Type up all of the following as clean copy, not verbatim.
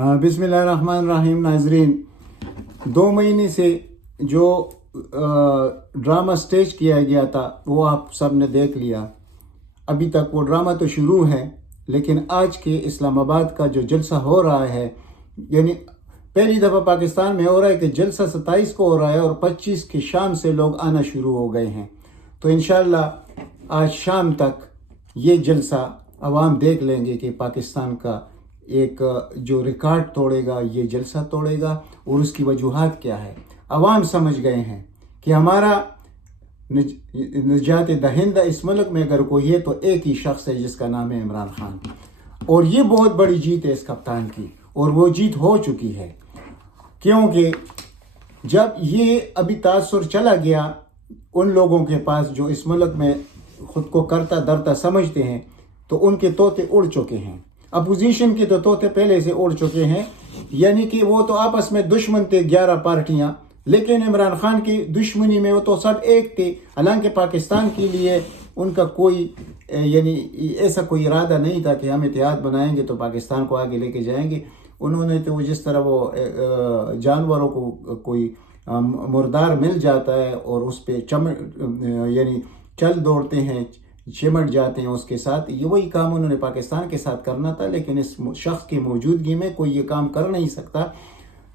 بسم اللہ الرحمن الرحیم. ناظرین، 2 مہینے سے جو ڈرامہ سٹیج کیا گیا تھا وہ آپ سب نے دیکھ لیا. ابھی تک وہ ڈرامہ تو شروع ہے، لیکن آج کے اسلام آباد کا جو جلسہ ہو رہا ہے، یعنی پہلی دفعہ پاکستان میں ہو رہا ہے کہ جلسہ 27 کو ہو رہا ہے اور 25 کی شام سے لوگ آنا شروع ہو گئے ہیں. تو انشاءاللہ آج شام تک یہ جلسہ عوام دیکھ لیں گے کہ پاکستان کا ایک جو ریکارڈ توڑے گا یہ جلسہ توڑے گا، اور اس کی وجوہات کیا ہے. عوام سمجھ گئے ہیں کہ ہمارا نجات دہندہ اس ملک میں اگر کوئی ہے تو ایک ہی شخص ہے جس کا نام ہے عمران خان، اور یہ بہت بڑی جیت ہے اس کپتان کی، اور وہ جیت ہو چکی ہے. کیونکہ جب یہ ابھی تاثر چلا گیا ان لوگوں کے پاس جو اس ملک میں خود کو کرتا درتا سمجھتے ہیں، تو ان کے طوطے اڑ چکے ہیں. اپوزیشن کے تو طوطے پہلے سے اڑ چکے ہیں، یعنی کہ وہ تو آپس میں دشمن تھے 11 پارٹیاں، لیکن عمران خان کی دشمنی میں وہ تو سب ایک تھے. حالانکہ پاکستان کے لیے ان کا کوئی یعنی ایسا کوئی ارادہ نہیں تھا کہ ہم اتحاد بنائیں گے تو پاکستان کو آگے لے کے جائیں گے. انہوں نے تو جس طرح وہ جانوروں کو کوئی مردار مل جاتا ہے اور اس پہ یعنی چل دوڑتے ہیں، چمٹ جاتے ہیں اس کے ساتھ، یہ وہی کام انہوں نے پاکستان کے ساتھ کرنا تھا. لیکن اس شخص کی موجودگی میں کوئی یہ کام کر نہیں سکتا.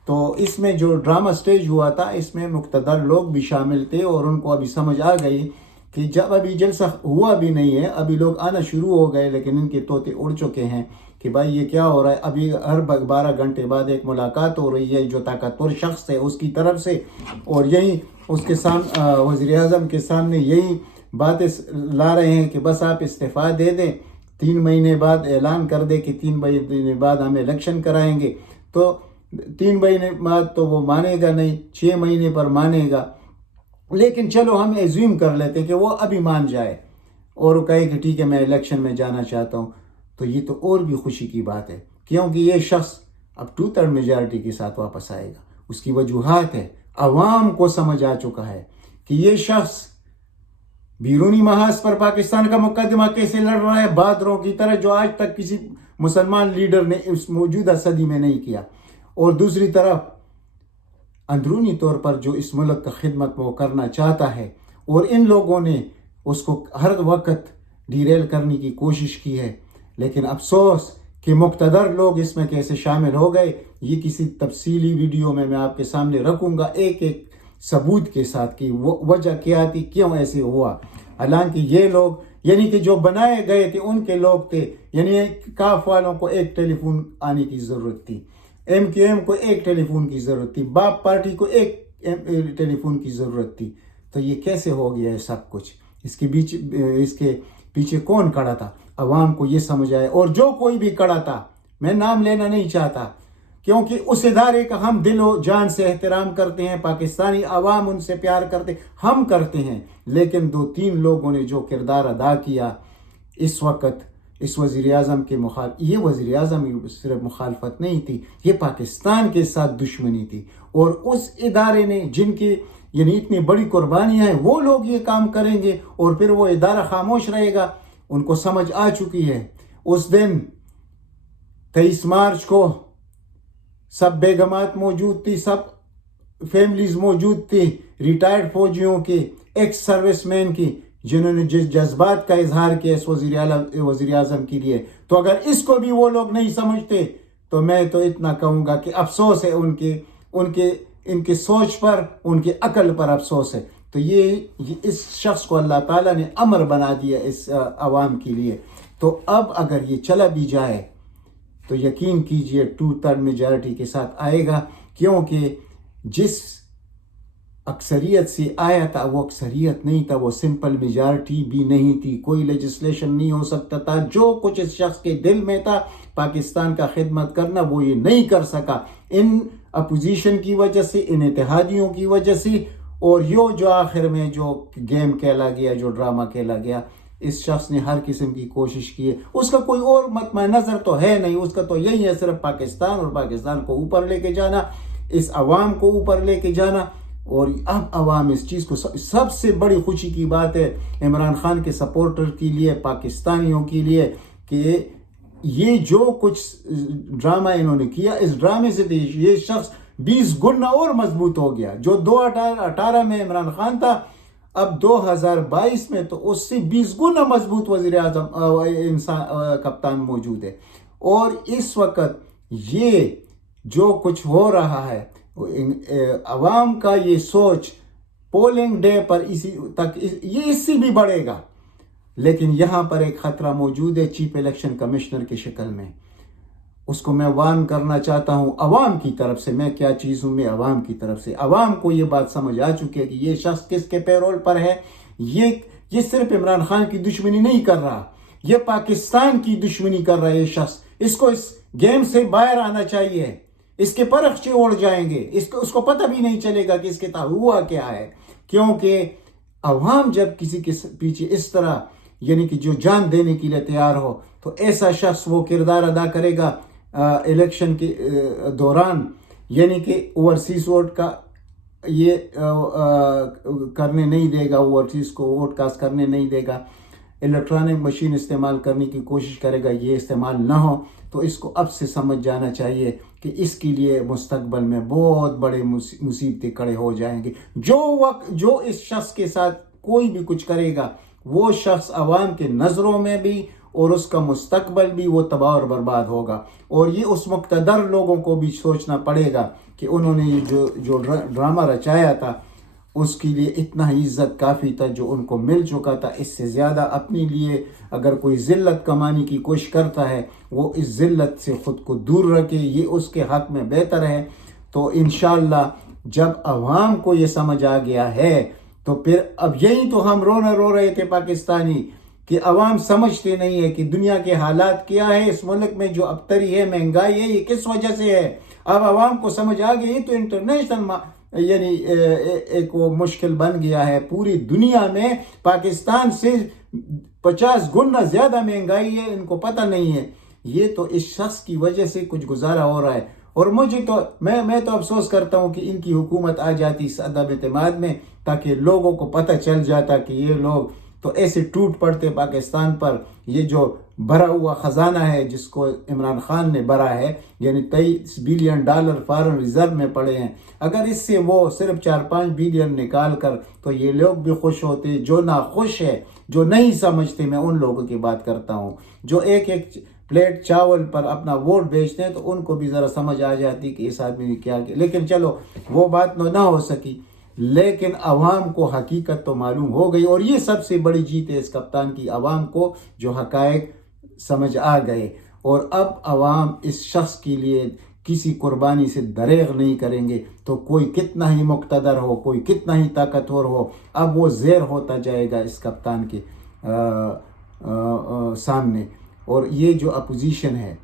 تو اس میں جو ڈرامہ سٹیج ہوا تھا اس میں مقتدر لوگ بھی شامل تھے، اور ان کو ابھی سمجھ آ گئی کہ جب ابھی جلسہ ہوا بھی نہیں ہے، ابھی لوگ آنا شروع ہو گئے، لیکن ان کے طوطے اڑ چکے ہیں کہ بھائی یہ کیا ہو رہا ہے. ابھی ہر 12 گھنٹے بعد ایک ملاقات ہو رہی ہے جو طاقتور شخص ہے اس کی طرف سے، اور یہی اس کے سامنے وزیر اعظم کے سامنے یہی باتیں لا رہے ہیں کہ بس آپ استعفیٰ دے دیں، 3 مہینے بعد اعلان کر دیں کہ 3 مہینے بعد ہم الیکشن کرائیں گے. تو 3 مہینے بعد تو وہ مانے گا نہیں، 6 مہینے پر مانے گا. لیکن چلو ہم ایزیوم کر لیتے ہیں کہ وہ ابھی مان جائے اور وہ کہے کہ ٹھیک ہے میں الیکشن میں جانا چاہتا ہوں. تو یہ تو اور بھی خوشی کی بات ہے، کیونکہ یہ شخص اب 2/3 میجارٹی کے ساتھ واپس آئے گا. اس کی وجوہات ہے، عوام کو سمجھ آ چکا ہے کہ یہ شخص بیرونی محاذ پر پاکستان کا مقدمہ کیسے لڑ رہا ہے، بہادروں کی طرح، جو آج تک کسی مسلمان لیڈر نے اس موجودہ صدی میں نہیں کیا. اور دوسری طرف اندرونی طور پر جو اس ملک کا خدمت وہ کرنا چاہتا ہے، اور ان لوگوں نے اس کو ہر وقت ڈیریل کرنے کی کوشش کی ہے. لیکن افسوس کہ مقتدر لوگ اس میں کیسے شامل ہو گئے، یہ کسی تفصیلی ویڈیو میں آپ کے سامنے رکھوں گا ایک ایک ثبوت کے ساتھ کہ وہ وجہ کیا تھی، کیوں ایسے ہوا. حالانکہ یہ لوگ یعنی کہ جو بنائے گئے تھے ان کے لوگ تھے، یعنی کاف والوں کو ایک ٹیلی فون آنے کی ضرورت تھی، MQM کو ایک ٹیلی فون کی ضرورت تھی، باپ پارٹی کو ایک ٹیلی فون کی ضرورت تھی. تو یہ کیسے ہو گیا ہے سب کچھ؟ اس کے پیچھے کون کھڑا تھا؟ عوام کو یہ سمجھ آئے. اور جو کوئی بھی کھڑا تھا، میں نام لینا نہیں چاہتا کیونکہ اس ادارے کا ہم دل و جان سے احترام کرتے ہیں، پاکستانی عوام ان سے پیار کرتے، ہم کرتے ہیں. لیکن 2-3 لوگوں نے جو کردار ادا کیا اس وقت اس وزیر اعظم کے یہ وزیر اعظم صرف مخالفت نہیں تھی، یہ پاکستان کے ساتھ دشمنی تھی. اور اس ادارے نے جن کی یعنی اتنی بڑی قربانیاں ہیں، وہ لوگ یہ کام کریں گے اور پھر وہ ادارہ خاموش رہے گا. ان کو سمجھ آ چکی ہے. اس دن 23 مارچ کو سب بیگمات موجود تھی، سب فیملیز موجود تھی، ریٹائرڈ فوجیوں کی، ایکس سروس مین کی، جنہوں نے جس جذبات کا اظہار کیا اس وزیر اعظم کے لیے. تو اگر اس کو بھی وہ لوگ نہیں سمجھتے تو میں تو اتنا کہوں گا کہ افسوس ہے ان کے سوچ پر، ان کے عقل پر افسوس ہے. تو یہ اس شخص کو اللہ تعالیٰ نے امر بنا دیا اس عوام کے لیے. تو اب اگر یہ چلا بھی جائے تو یقین کیجئے 2/3 میجارٹی کے ساتھ آئے گا، کیونکہ جس اکثریت سے آیا تھا وہ اکثریت نہیں تھا، وہ سمپل میجارٹی بھی نہیں تھی، کوئی لیجسلیشن نہیں ہو سکتا تھا. جو کچھ اس شخص کے دل میں تھا پاکستان کا خدمت کرنا، وہ یہ نہیں کر سکا ان اپوزیشن کی وجہ سے، ان اتحادیوں کی وجہ سے. اور جو آخر میں جو گیم کھیلا گیا، جو ڈرامہ کھیلا گیا، اس شخص نے ہر قسم کی کوشش کی ہے. اس کا کوئی اور مطمع نظر تو ہے نہیں، اس کا تو یہی ہے صرف پاکستان، اور پاکستان کو اوپر لے کے جانا، اس عوام کو اوپر لے کے جانا. اور اب عوام اس چیز کو سب سے بڑی خوشی کی بات ہے عمران خان کے سپورٹر کے لیے، پاکستانیوں کے لیے، کہ یہ جو کچھ ڈرامہ انہوں نے کیا، اس ڈرامے سے یہ شخص 20 گنا اور مضبوط ہو گیا. جو 2018 میں عمران خان تھا، اب 2022 میں تو اس سے 20 گنا مضبوط وزیر اعظم کپتان موجود ہے. اور اس وقت یہ جو کچھ ہو رہا ہے، عوام کا یہ سوچ پولنگ ڈے پر یہ اس سے بھی بڑھے گا. لیکن یہاں پر ایک خطرہ موجود ہے چیف الیکشن کمشنر کی شکل میں. اس کو میں وارن کرنا چاہتا ہوں عوام کی طرف سے. میں کیا چیز ہوں؟ میں عوام کی طرف سے. عوام کو یہ بات سمجھ آ چکی ہے کہ یہ شخص کس کے پیرول پر ہے. یہ صرف عمران خان کی دشمنی نہیں کر رہا، یہ پاکستان کی دشمنی کر رہا ہے. یہ شخص، اس کو اس گیم سے باہر آنا چاہیے. اس کے پرخچے اڑ جائیں گے، اس کو پتہ بھی نہیں چلے گا کہ اس کے ساتھ ہوا کیا ہے. کیونکہ عوام جب کسی کے پیچھے اس طرح یعنی کہ جو جان دینے کے لیے تیار ہو، تو ایسا شخص وہ کردار ادا کرے گا الیکشن کے دوران. یعنی کہ اوورسیز ووٹ کا یہ کرنے نہیں دے گا، اوورسیز کو ووٹ کاسٹ کرنے نہیں دے گا. الیکٹرانک مشین استعمال کرنے کی کوشش کرے گا، یہ استعمال نہ ہو. تو اس کو اب سے سمجھ جانا چاہیے کہ اس کے لیے مستقبل میں بہت بڑے مصیبتیں کھڑے ہو جائیں گے. جو اس شخص کے ساتھ کوئی بھی کچھ کرے گا، وہ شخص عوام کے نظروں میں بھی اور اس کا مستقبل بھی وہ تباہ اور برباد ہوگا. اور یہ اس مقتدر لوگوں کو بھی سوچنا پڑے گا کہ انہوں نے یہ جو ڈرامہ رچایا تھا، اس کے لیے اتنا ہی عزت کافی تھا جو ان کو مل چکا تھا. اس سے زیادہ اپنے لیے اگر کوئی ذلت کمانے کی کوشش کرتا ہے، وہ اس ذلت سے خود کو دور رکھے، یہ اس کے حق میں بہتر ہے. تو انشاءاللہ جب عوام کو یہ سمجھ آ گیا ہے، تو پھر اب یہی تو ہم رو رہے تھے پاکستانی کہ عوام سمجھتے نہیں ہے کہ دنیا کے حالات کیا ہے. اس ملک میں جو ابتری ہے، مہنگائی ہے، یہ کس وجہ سے ہے. اب عوام کو سمجھ آ گئی. تو انٹرنیشنل یعنی ایک وہ مشکل بن گیا ہے. پوری دنیا میں پاکستان سے 50 گنا زیادہ مہنگائی ہے، ان کو پتہ نہیں ہے. یہ تو اس شخص کی وجہ سے کچھ گزارا ہو رہا ہے. اور مجھے تو میں تو افسوس کرتا ہوں کہ ان کی حکومت آ جاتی اس عدم اعتماد میں، تاکہ لوگوں کو پتہ چل جاتا کہ یہ لوگ تو ایسے ٹوٹ پڑتے پاکستان پر. یہ جو بھرا ہوا خزانہ ہے جس کو عمران خان نے بھرا ہے، یعنی $23 بلین فارن ریزرو میں پڑے ہیں. اگر اس سے وہ صرف 4-5 بلین نکال کر، تو یہ لوگ بھی خوش ہوتے. جو ناخوش ہے، جو نہیں سمجھتے، میں ان لوگوں کی بات کرتا ہوں جو ایک پلیٹ چاول پر اپنا ووٹ بیچتے ہیں، تو ان کو بھی ذرا سمجھ آ جاتی کہ اس آدمی نے کیا کیا. لیکن چلو وہ بات نہ ہو سکی، لیکن عوام کو حقیقت تو معلوم ہو گئی. اور یہ سب سے بڑی جیت ہے اس کپتان کی، عوام کو جو حقائق سمجھ آ گئے. اور اب عوام اس شخص کے لیے کسی قربانی سے دریغ نہیں کریں گے. تو کوئی کتنا ہی مقتدر ہو، کوئی کتنا ہی طاقتور ہو، اب وہ زیر ہوتا جائے گا اس کپتان کے سامنے. اور یہ جو اپوزیشن ہے،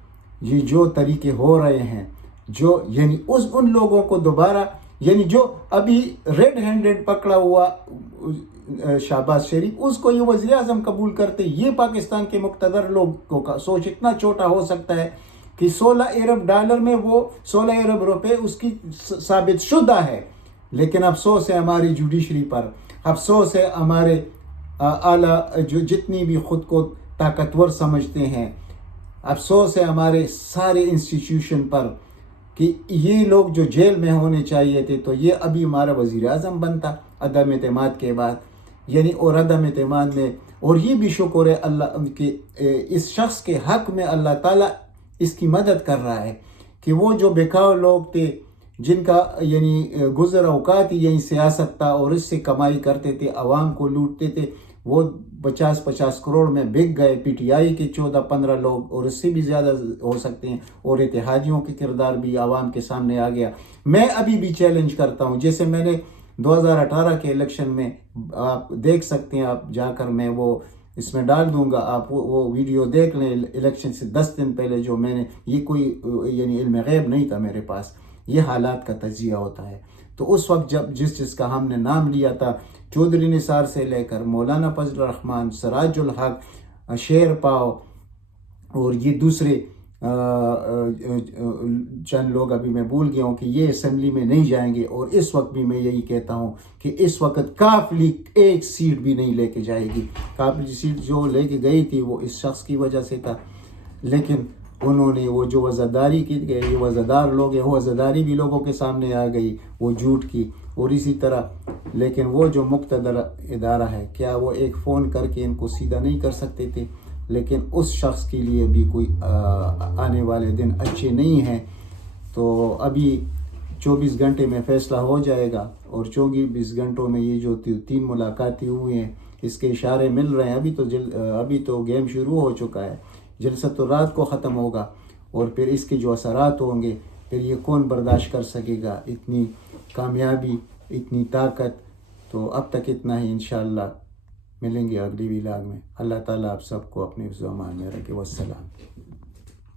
یہ جو طریقے ہو رہے ہیں، جو یعنی ان لوگوں کو دوبارہ، یعنی جو ابھی ریڈ ہینڈڈ پکڑا ہوا شہباز شریف، اس کو یہ وزیر اعظم قبول کرتے. یہ پاکستان کے مقتدر لوگوں کا سوچ اتنا چھوٹا ہو سکتا ہے کہ $16 میں وہ 16 ارب روپے اس کی ثابت شدہ ہے. لیکن افسوس ہے ہماری جوڈیشری پر، افسوس ہے ہمارے اعلیٰ جو جتنی بھی خود کو طاقتور سمجھتے ہیں، افسوس ہے ہمارے سارے انسٹیٹیوشن پر کہ یہ لوگ جو جیل میں ہونے چاہیے تھے، تو یہ ابھی ہمارا وزیر اعظم بنتا عدم اعتماد کے بعد. یعنی اور عدم اعتماد میں، اور یہ بھی شکر ہے اللہ کے اس شخص کے حق میں اللہ تعالیٰ اس کی مدد کر رہا ہے کہ وہ جو بیکار لوگ تھے، جن کا یعنی گزر اوقات ہی یہی سیاست تھا اور اس سے کمائی کرتے تھے، عوام کو لوٹتے تھے، وہ 50 کروڑ میں بک گئے. پی ٹی آئی کے 14-15 لوگ اور اس سے بھی زیادہ ہو سکتے ہیں. اور اتحادیوں کے کردار بھی عوام کے سامنے آ گیا. میں ابھی بھی چیلنج کرتا ہوں، جیسے میں نے 2018 کے الیکشن میں، آپ دیکھ سکتے ہیں، آپ جا کر میں وہ اس میں ڈال دوں گا، آپ وہ ویڈیو دیکھ لیں. الیکشن سے 10 دن پہلے جو میں نے، یہ کوئی یعنی علم غیب نہیں تھا میرے پاس، یہ حالات کا تجزیہ ہوتا ہے. تو اس وقت جب جس کا ہم نے نام لیا تھا، چودھری نثار سے لے کر مولانا فضل الرحمان، سراج الحق، شیر پاؤ اور یہ دوسرے چند لوگ ابھی میں بھول گیا ہوں کہ یہ اسمبلی میں نہیں جائیں گے. اور اس وقت بھی میں یہی کہتا ہوں کہ اس وقت کاف لیگ ایک سیٹ بھی نہیں لے کے جائے گی. کاف لیگ سیٹ جو لے کے گئی تھی وہ اس شخص کی وجہ سے تھا. لیکن انہوں نے وہ جو وزاداری کی گئی، یہ وزادار لوگ ہیں، وہ وزاداری بھی لوگوں کے سامنے آ گئی وہ جھوٹ کی. اور اسی طرح لیکن وہ جو مقتدر ادارہ ہے، کیا وہ ایک فون کر کے ان کو سیدھا نہیں کر سکتے تھے؟ لیکن اس شخص کے لیے بھی کوئی آنے والے دن اچھے نہیں ہیں. تو ابھی 24 گھنٹے میں فیصلہ ہو جائے گا، اور 24 گھنٹوں میں یہ جو 3 ملاقاتیں ہوئی ہیں اس کے اشارے مل رہے ہیں. ابھی تو گیم شروع ہو چکا ہے. جلسہ تو رات کو ختم ہوگا، اور پھر اس کے جو اثرات ہوں گے پھر یہ کون برداشت کر سکے گا، اتنی کامیابی، اتنی طاقت. تو اب تک اتنا ہی، انشاءاللہ ملیں گے اگلی ولاگ میں. اللہ تعالیٰ آپ سب کو اپنے امان میں رکھے. والسلام.